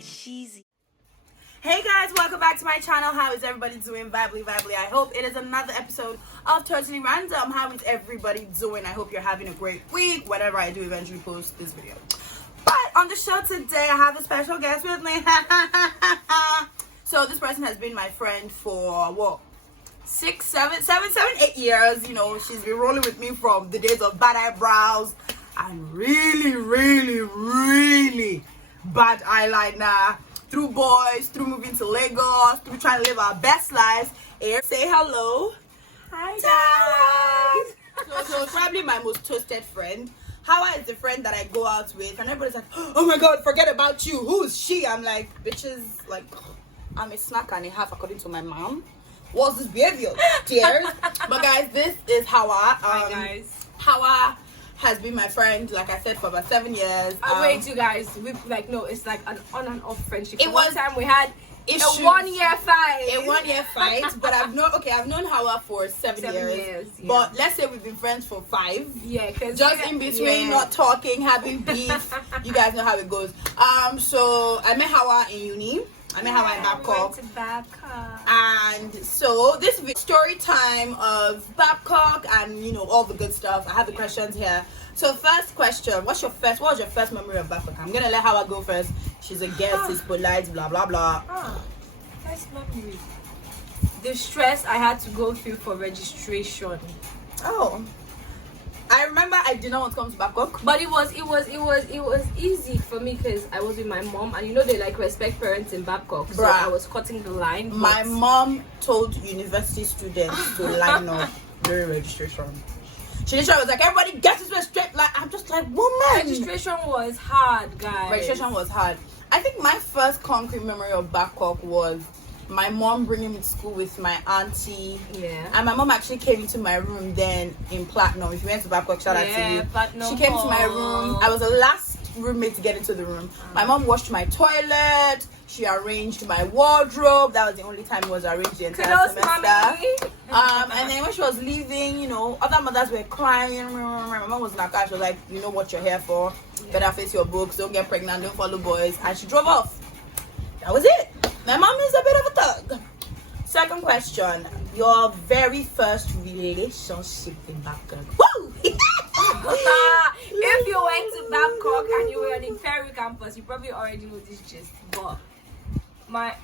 Sheezy. Hey guys, welcome back to my channel. How is everybody doing? Vibely. I hope it is another episode of Totally Random. How is everybody doing? I hope you're having a great week, whatever I do eventually post this video. But on the show today, I have a special guest with me. So this person has been my friend for what? 8 years. You know, she's been rolling with me from the days of bad eyebrows and really bad eyeliner, through boys, through moving to Lagos, through trying to live our best lives. Say hello. Hi guys. So probably my most toasted friend. Hawa is the friend that I go out with, and everybody's like, oh my god, forget about you. Who is she? I'm like, bitches, like, I'm a snack and a half according to my mom. What's this behavior? Tears. But guys, this is Hawa. Hi guys. Hawa has been my friend, like I said, for about 7 years. Wait, you guys, we it's like an on and off friendship. One time we had issues, a 1 year fight. A 1 year fight, but I've known Hawa for 7 years. Yeah. But let's say we've been friends for 5. Yeah, cause just in between, not talking, having beef. You guys know how it goes. So I met Hawa in uni. I met Hawa in Babcock. We went to Babcock. And so this is story time of Babcock and all the good stuff. I have the questions here. So first question, what was your first memory of Babcock? I'm gonna let Hawa go first. She's a guest, she's polite, blah blah blah. First memory. The stress I had to go through for registration. Oh. I remember I did not want to come to Babcock, but it was easy for me because I was with my mom, and they like respect parents in Babcock, so I was cutting the line. My mom told university students to line up during registration. She literally was like, everybody gets this straight line. I'm just like, woman. Registration was hard, guys. Registration was hard. I think my first concrete memory of Babcock was my mom bringing me to school with my auntie. Yeah. And my mom actually came into my room then in Platinum. If you went to Babcock, shout out to you. Platinum. She came to my room. I was the last roommate to get into the room. My mom washed my toilet. She arranged my wardrobe. That was the only time it was arranged the entire semester. And then when she was leaving, other mothers were crying. My mom was in her car. She was like, you know what you're here for. Better face your books. Don't get pregnant. Don't follow boys. And she drove off. That was it. My mom is a bit of a thug. Second question. Your very first relationship in Babcock. Woo! If you went to Babcock and you were on the Ferry campus, you probably already know this gist. But I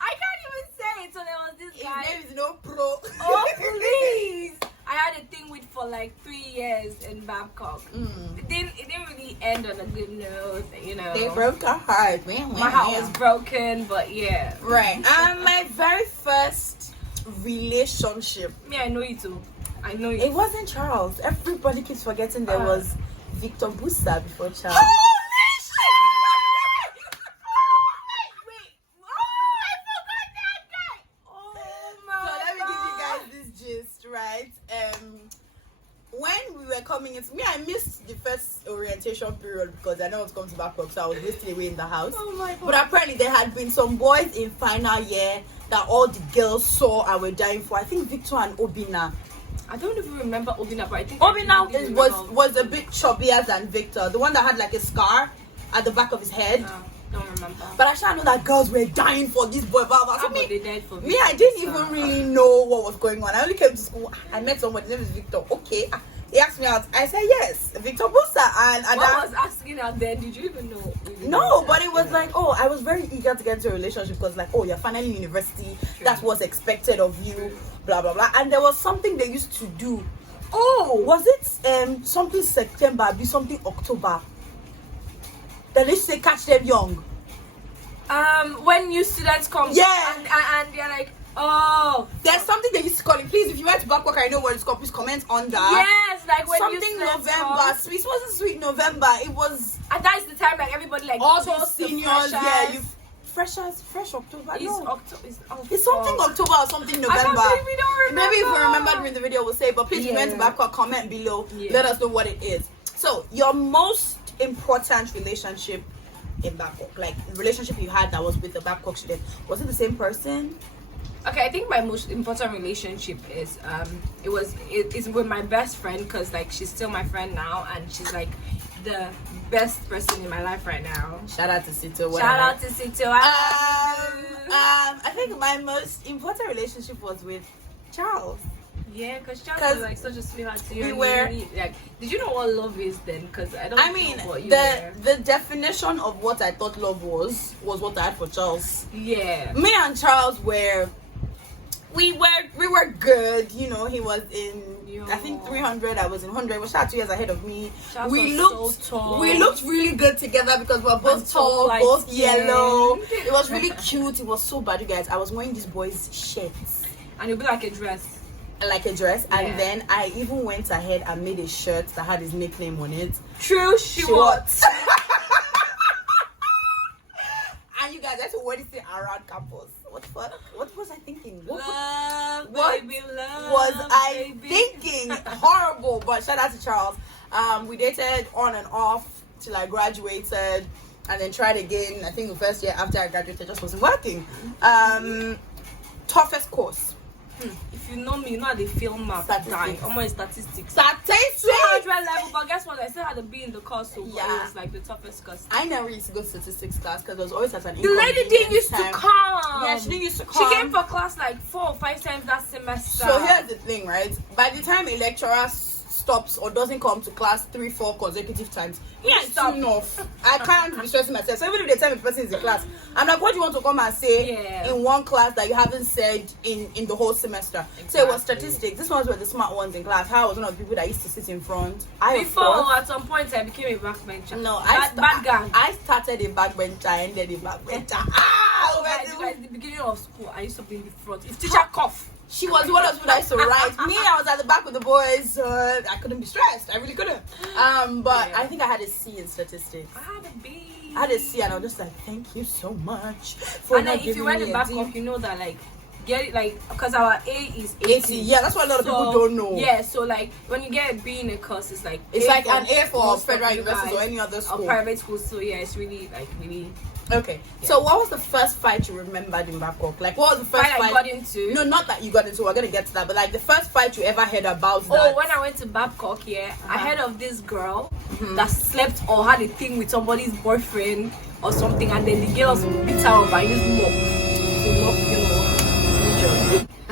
can't even say it. So there was this guy. His name is no pro. Oh please! I had a thing with for like 3 years in Babcock. It didn't really end on a good note, They broke our heart. My heart was broken, but yeah. Right. My very first relationship. Me, I know you too. I know you. It wasn't Charles. Everybody keeps forgetting there was Victor Busa before Charles. When we were coming into I missed the first orientation period because I know it's coming to Babcock, so I was wasting away in the house. Oh my god. But apparently there had been some boys in final year that all the girls saw and were dying for. I think Victor and Obina. I don't even remember Obina, but I think Obina was a bit chubbier than Victor. The one that had like a scar at the back of his head. No, don't remember. But I should know that girls were dying for this boy. They died for me, I didn't even really know what was going on. I only came to school. I met someone. His name is Victor. Okay. He asked me out. I said yes, Victor Busa. And what was asking out then? Did you even know? No, but it was like, I was very eager to get into a relationship because like, you're finally in university. True. That's what's expected of you. Blah blah blah. And there was something they used to do. Was it something September? Be something October. Then they used to say catch them young. When new students come. Yeah. And they're like, there's something they used to call it. Please, if you went to Babcock, I know what it's called. Please comment on that. Yes, like when something November. It wasn't sweet November. It was. And that is the time like everybody like all those seniors. Yeah, fresh October. It's something October or something November. We don't remember. Maybe if we remember during the video, we'll say. But please, if you went to Babcock, comment below. Yeah. Let us know what it is. So, your most important relationship in Babcock, like the relationship you had that was with the Babcock student, was it the same person? Okay, I think my most important relationship is it's with my best friend, because like she's still my friend now, and she's like the best person in my life right now. Shout out to Sito. Shout out to Sito. I think my most important relationship was with Charles. Yeah, because Charles was like such a sweetheart to you. We were like, did you know what love is then? Because I don't. I mean, know what you the definition of what I thought love was what I had for Charles. Yeah. Me and Charles we were good. You know, he was in I think 300. I was in 100. He was 2 years ahead of me. Charles we was looked so tall. We looked really good together because we were both tall, both yellow. It was really cute. It was so bad, you guys. I was wearing this boy's shirts. And it'd be like a dress. And then I even went ahead and made a shirt that had his nickname on it. True shorts. And you guys, that's what it around campus. What the fuck? What was I thinking? What Baby, love, was I baby. thinking? Horrible. But shout out to Charles. We dated on and off till I graduated, and then tried again. I think the first year after I graduated just wasn't working. Toughest course. If you know me, you know how they film map. Statistics. Almost statistics. 200 level, but guess what? I still had to be in the course, so Yeah. it was like the toughest course. I never used to go to statistics class because it was always at an The lady didn't used to come. Yeah, she didn't used to come. She came for class like 4 or 5 times that semester. So here's the thing, right? By the time a lecturer stops or doesn't come to class 3-4 consecutive times, it's enough. I can't be stressing myself. So even if they tell me the person is in class, I'm like, what do you want to come and say in one class that you haven't said in the whole semester? Exactly. So it was statistics. These ones were the smart ones in class. How I was one of the people that used to sit in front. Before, at some point, I became a backbencher. No, bad gang. I started a backbencher and ended a backbencher. Guys, the beginning of school, I used to be in the front. If teacher cough, she was one of those people that used to write. Me, I was at the back with the boys. I couldn't be stressed. I really couldn't. But I think I had a C in statistics. I had a B. I had a C, and I was just like, thank you so much for and not then if giving you went me to a Babcock, D. you know that like get it like because our A is 80. Yeah, that's what a lot of people don't know. Yeah, so like when you get a B in a course, it's like an A for most federal of you universities or guys, any other school. or private schools. So yeah, it's really like really. Okay, so what was the first fight you remembered in Babcock? Like, what was the first fight I got into? No, not that you got into. We're gonna get to that, but like the first fight you ever heard about. Oh, when I went to Babcock, I heard of this girl that slept or had a thing with somebody's boyfriend or something, and then the girls beat her up and used mop to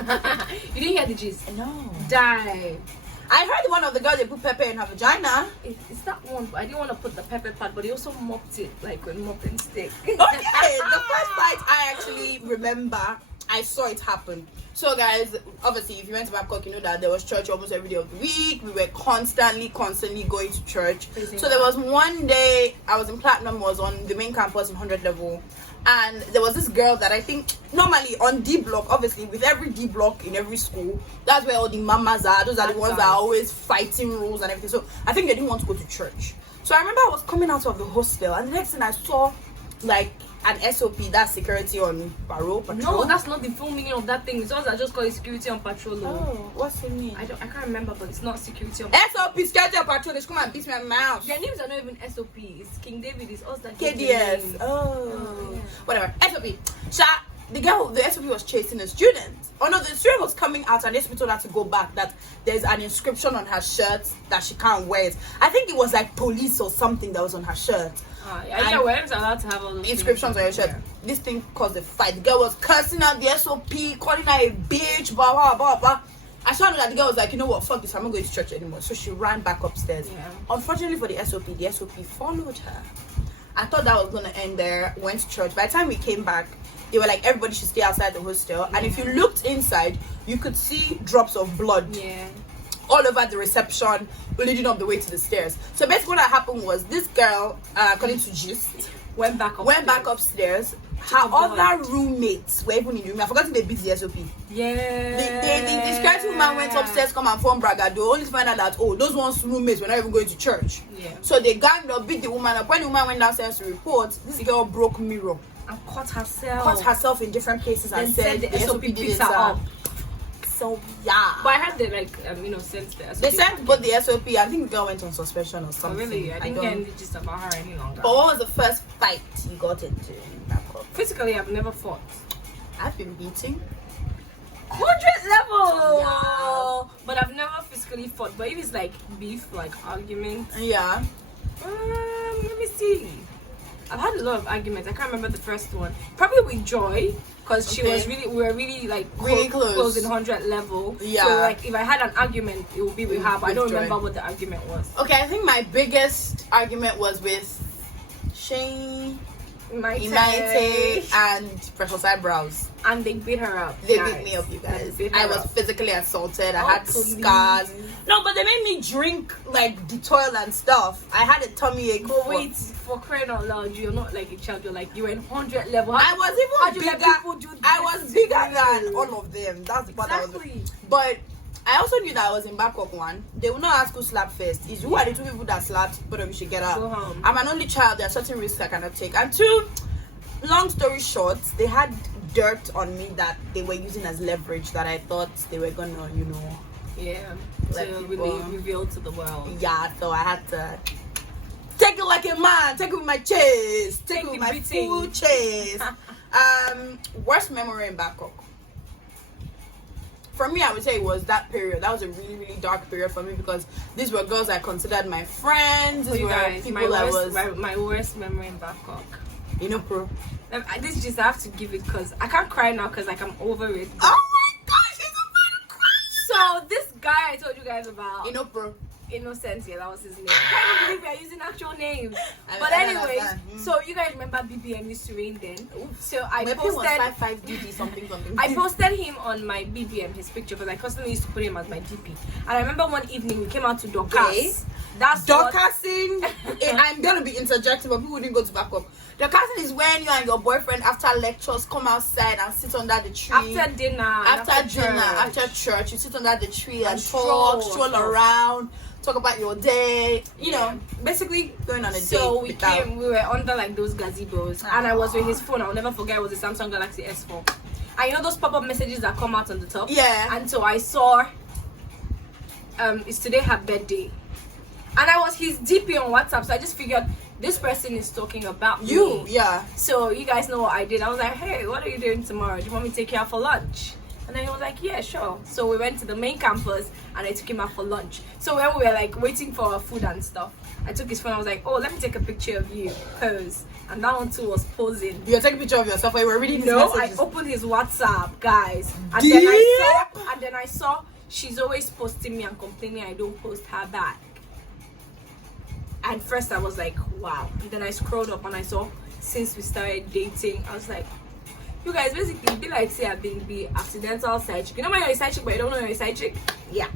mop, you didn't hear the gist? No. Die. I heard one of the girls they put pepper in her vagina. It's that one, but I didn't want to put the pepper part, but they also mopped it like with mopping stick. Okay, the first fight I actually remember, I saw it happen. So guys, obviously if you went to Babcock, you know that there was church almost every day of the week. We were constantly going to church. So there was one day I was in Platinum, was on the main campus in 100 level. And there was this girl that I think normally on D block, obviously with every D block in every school, that's where all the mamas are. Those are the ones that are always fighting rules and everything. So I think they didn't want to go to church. So I remember I was coming out of the hostel, and the next thing I saw like an SOP, that's security on patrol. No, that's not the full meaning of that thing. It's also I just call it security on patrol. Oh, what's it mean? I can't remember, but it's not security on SOP, security on patrol. They should come and beat me in my mouth. Their names are not even SOP. It's King David. It's us that KDS. Whatever. SOP. The girl, the SOP was chasing a student. Oh no, the student was coming out, and the SOP told her to go back. That there's an inscription on her shirt that she can't wear it. I think it was like police or something that was on her shirt. Where's allowed to have all those inscriptions on your shirt. This thing caused a fight. The girl was cursing out the SOP, calling her a bitch, blah blah blah blah. I saw that the girl was like, you know what, fuck this, I'm not going to church anymore. So she ran back upstairs. Unfortunately for the SOP followed her. I thought that was gonna end there. Went to church. By the time we came back, they were like, everybody should stay outside the hostel. And if you looked inside, you could see drops of blood all over the reception, leading up the way to the stairs. So basically what happened was, this girl, according to gist, went back upstairs. Her other roommates were even in the room. I forgot they beat the SOP. The security woman went upstairs, come and form bragado, only to find out that those one's roommates were not even going to church. So they ganged up, beat the woman up. When the woman went downstairs to report, this girl broke mirror and cut herself in different places and said the SOP beat her up. So yeah, but I had the sent the SOP. They sent both the SOP. I think the girl went on suspension or something. Oh, really? I didn't get any gist about her any longer. But what was the first fight you got into in Babcock? Physically, I've never fought. I've been beating 100 level, but I've never physically fought. But if it's like beef, like argument, Let me see. I've had a lot of arguments. I can't remember the first one. Probably with Joy, because we were really like really close in 100 level. Yeah. So like if I had an argument, it would be with her, but I don't Joy. remember what the argument was. Okay, I think my biggest argument was with Shane, Imaite, and Precious Eyebrows. And they beat her up. They beat me up, you guys. I was physically assaulted. I had please. scars. No, but they made me drink like Dettol and stuff. I had a tummy ache. But wait, for crying out loud, you're not like a child. You're like, you're in 100 level. I was even bigger. I was bigger than all of them. That's the part I was. But I also knew that I was in Babcock 1. They will not ask who slapped first. It's who are the 2 people that slapped, but we should get up. Go home. I'm an only child. There are certain risks I cannot take. And 2, long story short, they had dirt on me that they were using as leverage that I thought they were gonna, reveal to the world. Yeah, so I had to take it like a man, take it with my chest, take it with my full chest. Worst memory in Babcock. For me, I would say it was that period. That was a really, really dark period for me because these were girls I considered my friends. These were people my worst memory in Babcock. Bro. This just I have to give it because I can't cry now because like I'm over it. Oh my gosh, it's about to cry. So this guy I told you guys about, Bro. Innocence, that was his name. I can't even believe we are using actual names. But anyways, so you guys remember BBM used to rain then? So I posted 55DD something. I posted him on my BBM, his picture, because I constantly used to put him as my DP. And I remember one evening we came out to Dorcas. That's Dorcasing. I'm gonna be interjecting, but people didn't go to Babcock. Dorcasing is when you and your boyfriend after lectures come outside and sit under the tree. After dinner, after church, you sit under the tree and stroll around. Talk about your day, basically going on a date. So we were under like those gazebos, and I was with his phone. I'll never forget. It was a Samsung Galaxy S4. And those pop-up messages that come out on the top. Yeah. And so I saw, it's today her birthday, and I was his DP on WhatsApp. So I just figured this person is talking about you. Me. Yeah. So you guys know what I did. I was like, hey, what are you doing tomorrow? Do you want me to take you out for lunch? And then he was like, yeah, sure. So we went to the main campus and I took him out for lunch. So when we were like waiting for our food and stuff, I took his phone. I was like, oh, let me take a picture of you. Pose. And that one too was posing. You were taking a picture of yourself while you were reading his messages? I opened his WhatsApp, guys. And then I saw she's always posting me and complaining I don't post her back. And first I was like, wow. And then I scrolled up and I saw since we started dating, I was like, you guys basically be like say I've been the accidental side chick. You know when you're a side chick but you don't know you're a side chick? Yeah.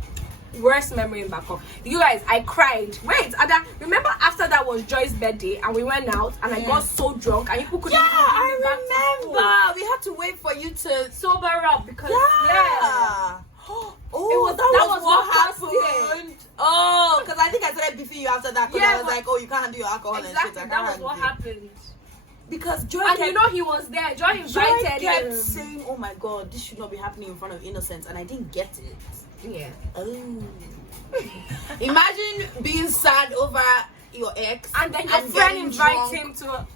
Worst memory in Babcock. You guys, I cried. Wait, Ada, remember after that was Joy's birthday and we went out and I got so drunk and people couldn't even I remember. We had to wait for you to sober up because Oh, that was what happened. Oh, because I think I started beefing you after that because I was like, oh, you can't do your alcohol and shit. That was what happened. Because Joy he was there. Joy invited him. Saying, oh my god, this should not be happening in front of Innocence, and I didn't get it. Yeah. Oh. Imagine being sad over your ex and then your friend invites him to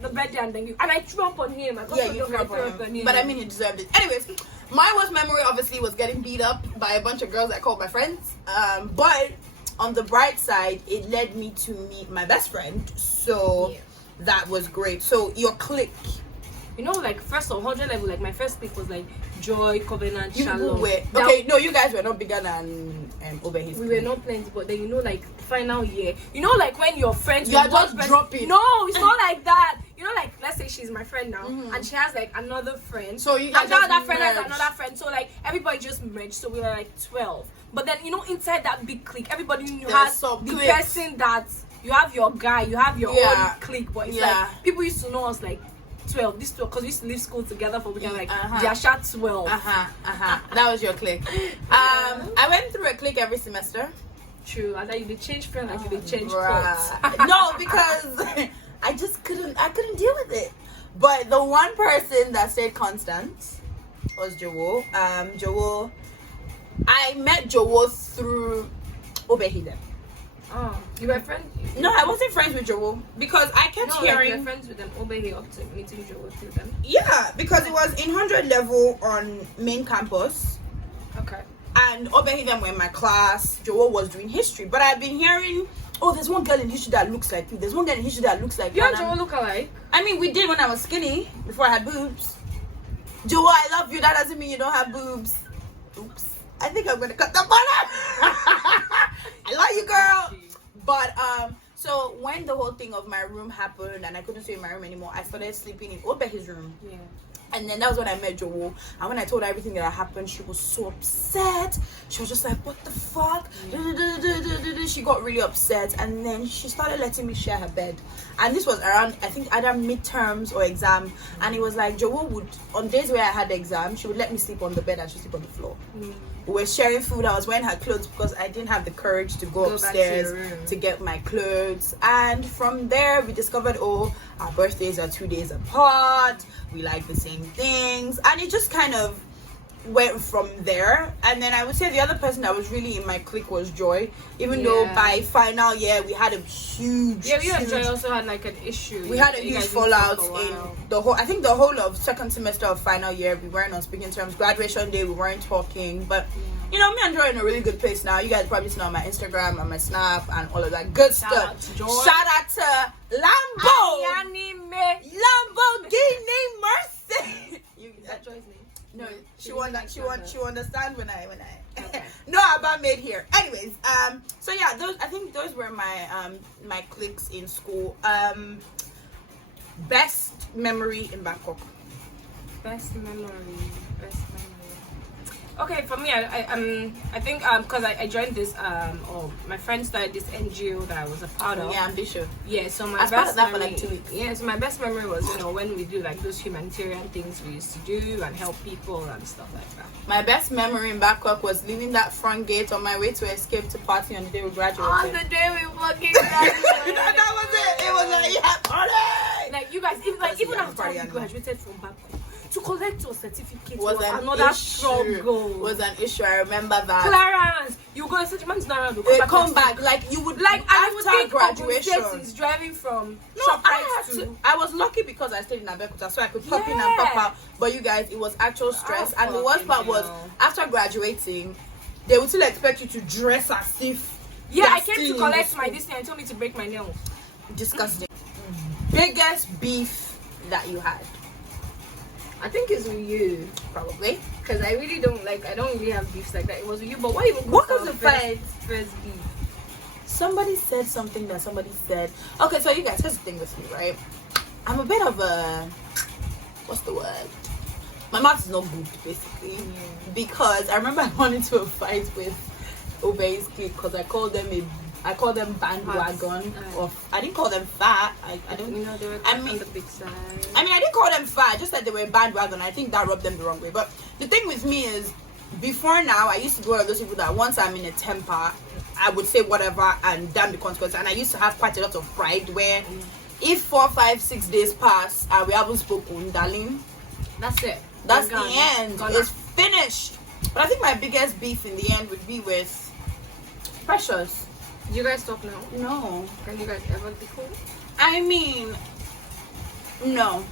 the birthday and I threw up on him. You threw up on him. But I mean, he deserved it. Anyways, my worst memory obviously was getting beat up by a bunch of girls I called my friends. But on the bright side, it led me to meet my best friend. So that was great. So your clique. Like first on 100 level, like my first clique was like Joy, Covenant, Shalom. You guys were not bigger than Obehi. We were not plenty, but then like final year. Like when your friends you are just dropping. No, it's not like that. Like let's say she's my friend now, and she has like another friend. So you guys that friend has another friend. So like everybody just merged. So we were like 12. But then inside that big clique, everybody has the person that you have your guy, you have your own clique. But it's like people used to know us like 12. This 12 because we used to leave school together for weekend. Like they are shot 12. That was your clique. I went through a clique every semester. True. And then you did change friend like you did change course. No, because I couldn't deal with it. But the one person that stayed constant was Jowo. Jowo. I met Jowo through Obehide. Oh, you were friends? No, I wasn't friends with Jowo because I kept hearing. You were friends with them. Obehide up to meeting Jowo through them. Yeah, because it was in 100 level on main campus. Okay. And Obehide were in my class. Jowo was doing history, but I've been hearing oh, there's one girl in history that looks like you. There's one girl in history that looks like you. You and Joe look alike. I mean, we did when I was skinny, before I had boobs. Joe, I love you. That doesn't mean you don't have boobs. Oops. I think I'm gonna cut the butter. I love you, girl. But so when the whole thing of my room happened and I couldn't stay in my room anymore, I started sleeping in Obe's room. Yeah. And then that was when I met Joe. And when I told her everything that happened, she was so upset. She was just like, what the fuck? Yeah. She got really upset. And then she started letting me share her bed. And this was around, I think, either midterms or exam. And it was like, Joe would, on days where I had the exam, she would let me sleep on the bed and she'd sleep on the floor. We were sharing food. I was wearing her clothes because I didn't have the courage to go upstairs to get my clothes. And from there, we discovered, oh, our birthdays are 2 days apart. We like the same things. And it just kind of went from there. And then I would say the other person that was really in my clique was Joy. Even though by final year, we had a huge... Yeah, you and Joy also had like an issue. We had a huge fallout in the whole... I think the whole of second semester of final year, we weren't on speaking terms. Graduation day, we weren't talking. But, you know, me and Joy are in a really good place now. You guys probably see on my Instagram and my Snap and all of that good stuff. Shout out to Lambo! Lamborghini Mercy! Is that Joy's name? No, she understand when I okay. No, about made here. Anyways, so yeah, those were my my cliques in school. Best memory in Babcock. Best memory. Okay, for me, I think because I joined this or my friend started this NGO that I was a part of. Yeah, ambitious. Yeah, so my best memory, for like 2 weeks. Yeah, so my best memory was, you know, when we do like those humanitarian things we used to do and help people and stuff like that. My best memory in Babcock was leaving that front gate on my way to escape to party on the day we graduated. On the day we fucking graduated. That was it. It was like, yeah, party. Like you guys, even after we graduated from Babcock, to collect your certificate was another struggle. Was an issue. I remember that. Clarence, you go to such man's now. Come back. Like you would like after graduation. Is driving from. No, I was lucky because I stayed in Abeokuta, so I could pop in and pop out. But you guys, it was actual stress, and the worst part was after graduating, they would still expect you to dress as if. Yeah, I came to collect my this thing and told me to break my nail. Disgusting. Biggest beef that you had? I think it's with you, probably, because I really don't really have beefs like that. It was with you, but what was the first beef? Somebody said something that somebody said. Okay, so you guys, here's the thing with me, right? I'm a bit of a, what's the word? My mouth is not good, basically, because I remember I got into a fight with Obe's kid because I called them bandwagon of. I didn't call them fat. I don't. You know, they were on the big side. I mean, I didn't call them fat. I just said they were bandwagon. I think that rubbed them the wrong way. But the thing with me is, before now, I used to be one of those people that once I'm in a temper, I would say whatever and damn the consequences. And I used to have quite a lot of pride where, if 4, 5, 6 days pass and we haven't spoken, darling, that's it. That's the end. It's finished. But I think my biggest beef in the end would be with Precious. You guys talk now? No. Can you guys ever be cool? I mean, no.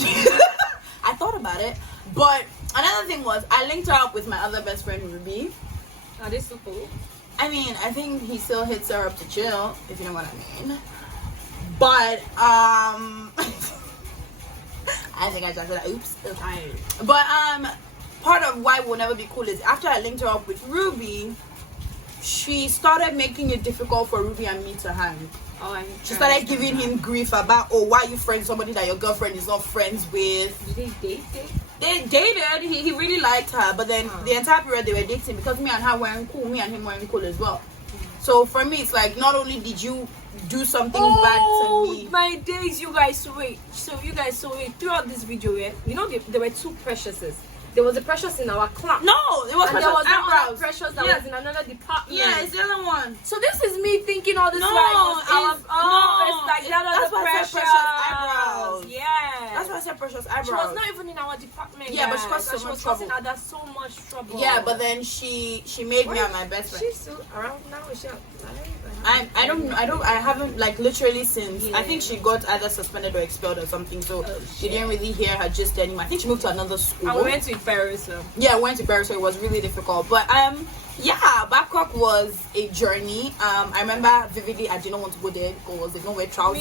I thought about it, but another thing was I linked her up with my other best friend Ruby. Are they so cool? I mean, I think he still hits her up to chill, if you know what I mean. But I think I just said oops. But part of why we'll never be cool is after I linked her up with Ruby, she started making it difficult for Ruby and me to hang. She started giving him grief about, oh, why are you friends with somebody that your girlfriend is not friends with? Did they date? They dated. He really liked her, but then the entire period they were dating, because me and her weren't cool, me and him weren't cool as well. So for me, it's like, not only did you do something bad to me. My days, you guys wait. So throughout this video, you know there were two Preciouses. There was a Precious in our class. No, it was Precious. There was another Precious that was in another department. Yeah, it's the other one. So this is me thinking all this it's like that that's other why I said Precious eyebrows. Yeah. That's why I said Precious eyebrows. She was not even in our department. Yeah, but she caused so much trouble. So much trouble. Yeah, but then she made me my best friend. She's still around now. Is she alive? I haven't, like, literally since, I think she got either suspended or expelled or something, so she didn't really hear her gist anymore. I think she moved to another school. And we went to Paris, so. Yeah, we went to Paris, so it was really difficult. But yeah, Babcock was a journey. I remember vividly, I didn't want to go there because there's no wear trouser,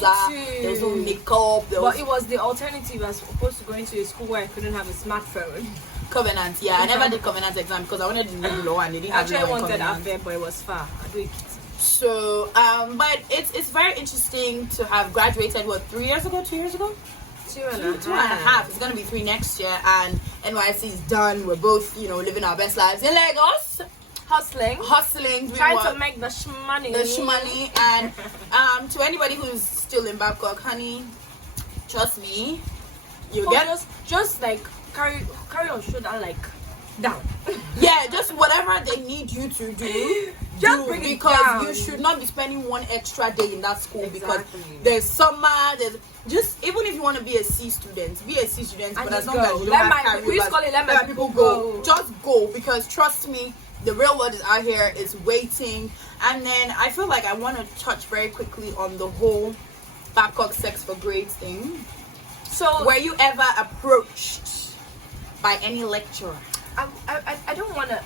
there was no makeup. But it was the alternative as opposed to going to a school where I couldn't have a smartphone. Covenant, yeah. I never did Covenant exam because I wanted to do law and they didn't have law in Covenant. Actually, I wanted after, but it was far. I do it. So, but it's very interesting to have graduated, what, 3 years ago, 2 years ago? Two and a half. It's gonna be 3 next year, and NYC is done. We're both, living our best lives in Lagos. Hustling, trying to make the shmoney. And to anybody who's still in Babcock, honey, trust me, you get just like carry your shoulder like down. Yeah, just whatever they need you to do. Just bring it because down. You should not be spending one extra day in that school because Exactly. there's summer. There's just, even if you want to be a C student, be a C student. And but as just long go. as you don't Let have my let people go. Just go, because trust me, the real world is out here. It's waiting. And then I feel like I want to touch very quickly on the whole Babcock sex for grades thing. So, were you ever approached by any lecturer? I don't want to.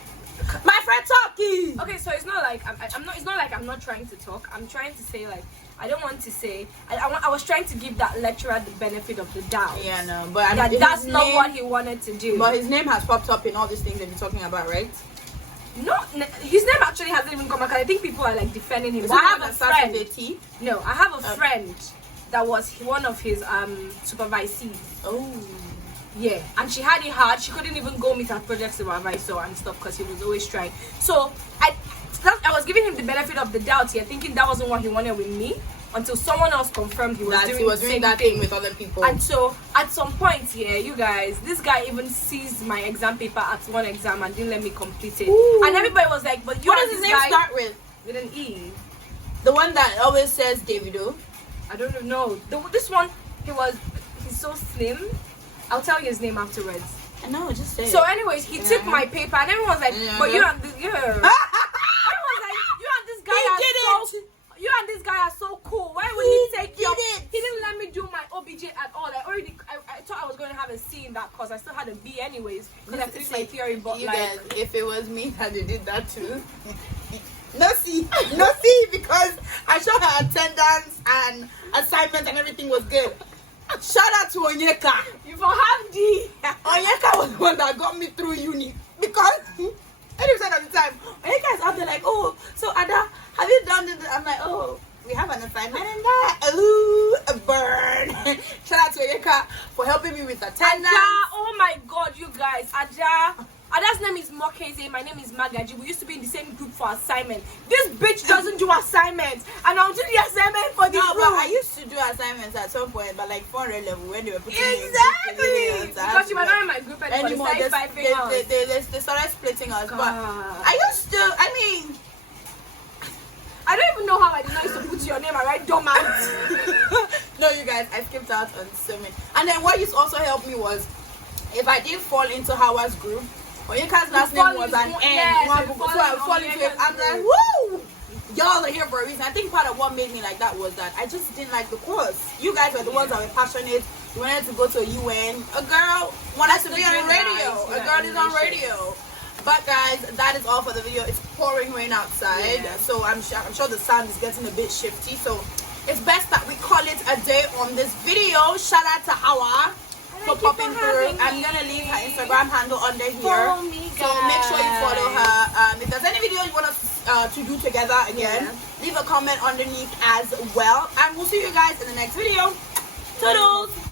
My friend talking. Okay, so it's not like I'm not. It's not like I'm not trying to talk. I'm trying to say, like, I don't want to say. I was trying to give that lecturer the benefit of the doubt. Yeah, no, but I mean, that's not what he wanted to do. But his name has popped up in all these things that you're talking about, right? No, his name actually hasn't even come back. I think people are like defending him. So I have a friend. No, I have a friend that was one of his supervisees. Oh. Yeah, and she had it hard. She couldn't even go meet her project supervisor and stuff because he was always trying. So I was giving him the benefit of the doubt here, thinking that wasn't what he wanted with me, until someone else confirmed he was doing that thing with other people. And so at some point, yeah, you guys, this guy even seized my exam paper at one exam and didn't let me complete it. Ooh. And everybody was like, "But you." What does his name start with? With an E. The one that always says Davido. I don't know. This one, he's so slim. I'll tell you his name afterwards. I know, just say So it. anyways, he took my paper and everyone's like, but you and this girl. Everyone's like, you and this guy are so cool. Why would he take you? He didn't let me do my OBJ at all. I thought I was going to have a C in that course. I still had a B anyways because I finished my theory. But you like, guys, if it was me that did that too. No C, because I showed her attendance and assignments and everything was good. Shout out to Onyeka. you for have D. Onyeka was the one that got me through uni, because 80% of the time Onyeka is out there like, oh, so Ada, have you done it? I'm like, oh, we have an assignment and that. Ooh, a burn. Shout out to Onyeka for helping me with attendance. Aja, oh my God, you guys, Aja. Ada's name is Mokeze, my name is Magaji. We used to be in the same group for assignment. This bitch doesn't do assignments, and I'll do the assignment for the group. But I used to do assignments at some point, but like 400 level when they were putting exactly because you were not in my group anymore. They started splitting us. God. But I used to. I mean, I don't even know how I did not used to put your name. I write Domant. No, you guys, I skipped out on so many. And then what used to also help me was if I did fall into Hawa's group. Onyeka's last name was an N. Yes, So I would fall into it. I'm like, woo! Y'all are here for a reason. I think part of what made me like that was that I just didn't like the course. You guys were the ones that were passionate. You wanted to go to a UN. A girl wanted to be on radio. A girl is on radio. But guys, that is all for the video. It's pouring rain outside, so I'm sure the sound is getting a bit shifty. So it's best that we call it a day on this video. Shout out to Hawa for popping through. I'm gonna leave her Instagram handle under here. Follow me, guys. So make sure you follow her. If there's any video you want us to do together again, leave a comment underneath as well. And we'll see you guys in the next video. Toodles!